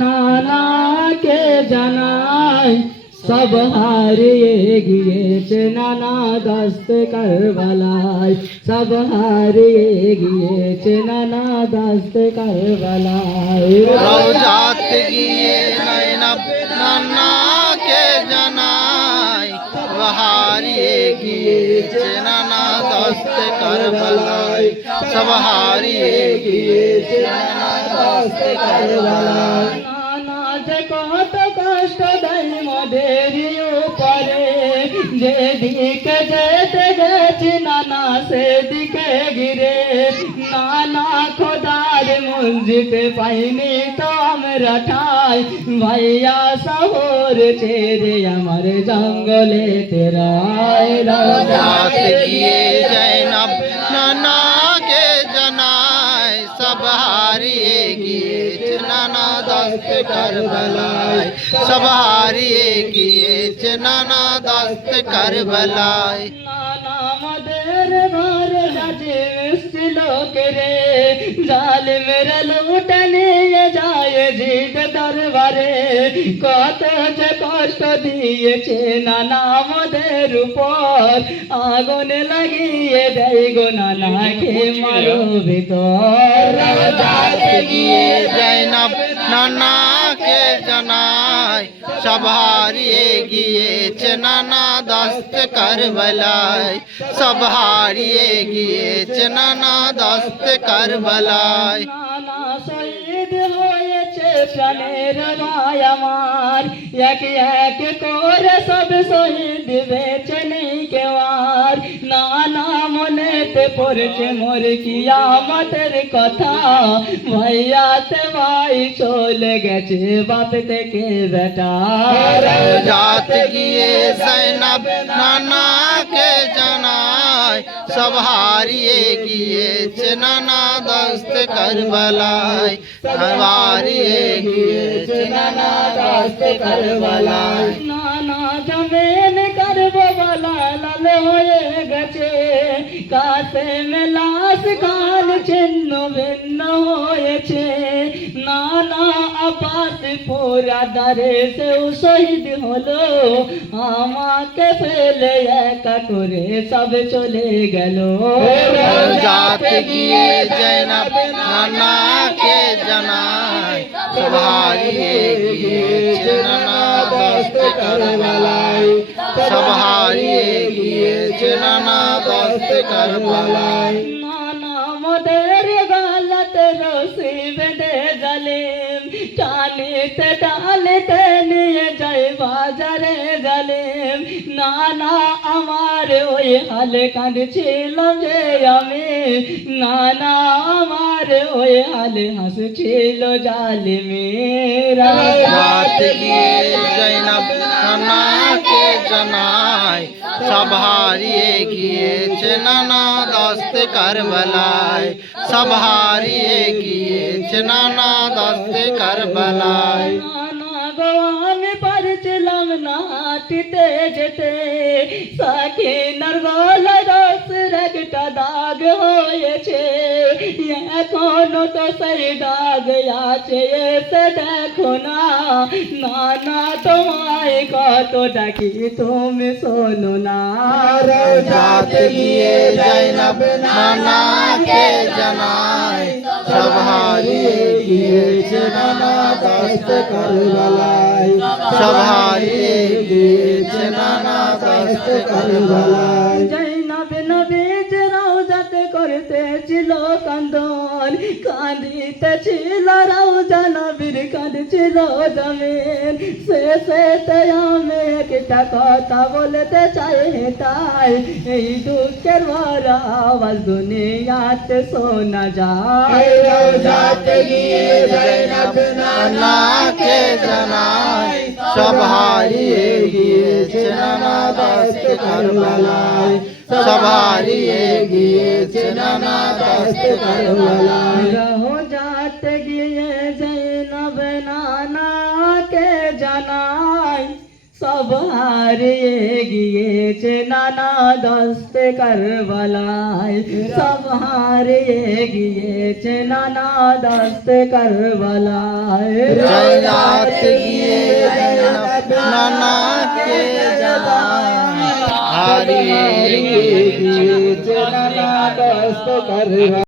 নানাকে জানাই সব হারিয়ে গিয়েছে নানা দস্ত কারবালায়, সব হারিয়ে গিয়েছে নানা দস্ত কারবালায়। রওজাত গিয়ে নয়নব নানাকে জানাই সব হারিয়ে গিয়েছে নানা দস্ত কারবালায়, সব হারিয়ে গিয়েছে নানা দস্ত কারবালায়। নানা যে কত কষ্ট দেয় মোদের উপরে, যেদিকে যেতে গেছি নানা সেদিকে গিরে, নানা খোদার মসজিদ পাইনি তো আমরা ঠাই, ভাইয়া শহর ছেড়ে আমার জঙ্গলে তেরায়। রওজাত গিয়ে জৈনব নানাকে জানাই সব হারিয়ে গিয়েছে নানা দস্ত কারবালায়, সব হারিয়ে গিয়েছে নানা দস্ত কারবালায়। নানা আমাদের ঘরে রাজে ছিল রে, জালিমের লুটে নিয়ে যায় জিদ দরবারে, কত যে কষ্ট দিয়েছে নানা আমাদের উপর, আগুন লাগিয়ে দেয় গো নানাকে মারো ভিতর। রওজাত গিয়ে জৈনব নানাকে জানাই সব হারিয়ে গিয়েছে নানা দস্ত কারবালায়, সব হারিয়ে গিয়েছে নানা দস্ত কারবালায়। নানা শহীদ হয়েছে প্রাণের ভাই আমার, এক এক করে সব শহীদ বেঁচে নেই কেউ আর, নানা মনেতে পড়ছে মোর কিয়ামতের কথা, ভাইয়াতে ভাই চলে গেছে বাপ থেকে বেটা। রওজাত গিয়ে জৈনব নানাকে জানাই সব হারিয়ে গিয়েছে নানা দস্ত কারবালায়, সব হারিয়ে গিয়েছে নানা দস্ত কারবালায়। নানা জমেন করবো বলা লাল হয়ে গেছে, কাছে মেলাস কাল ছিন্ন ভিন্ন হয়েছে, নানা আপাস পোরা দারে সেও শহীদ হলো, আমাকে ফেলে একা করে সব চলে গেল। রওজাত গিয়ে জৈনব নানাকে জানাই সব হারিয়ে গিয়েছে নানা দস্ত কারবালায়, সব হারিয়ে গিয়েছে নানা দস্ত কারবালায়। নানা মোদের গলাতে রশি বেঁধে জালিম, টানিতে টানিতে নিয়ে যায় বাজারে জালিম, নানা আমার ওই হালে কাঁদছিলাম যে আমি, নানা আমার ওই হালে হাসছিল জালিমের। রওজাত গিয়ে জৈনব নানাকে জানাই সব হারিয়ে গিয়েছে নানা দস্ত কারবালায়, সব হারিয়ে গিয়েছে নানা দস্ত কারবালায়। নানা গো আমি পারছিলাম না হাঁটিতে যেতে, সাকিনার গলায় রসের একটা দাগ হয়েছে, এখনো তো সেই দাগ আছে এসে দেখো না, নানা তোমায় কত ডাকি তুমি শোনো না। রওজাত গিয়ে জৈনব নানাকে জানাই সব হারিয়ে গিয়েছে নানা দস্ত কারবালায়, সব হারিয়ে গিয়েছে নানা দস্ত কারবালায়। জৈনব নবীজ রওজাতে করতেছিল কান্দন, কাঁদিতে ছিল রওজা নবীর কাঁদছিল জমিন, শেষেতে আমি একটা কথা বলতে চাই তাই, এই দুঃখের ভরা আওয়াজ দুনিয়াতে শোনা যায়। রওজাত গিয়ে জৈনব নানাকে জানাই সব হারিয়ে গিয়েছে নানা দস্ত কারবালায়, সব হারিয়ে গিয়েছে নানা দস্ত কারবালায়। রওজাতে গিয়ে জৈনব নানাকে জানাই সব হারিয়ে গিয়েছে নানা দস্তে কারবালায়, সব হারিয়ে গিয়েছে নানা দস্তে কারবালায়। জয়নাথ গিয়ে জয়নাথ নানাকে জানায়, হারিয়ে গিয়েছে নানা দস্তে কারবালায়।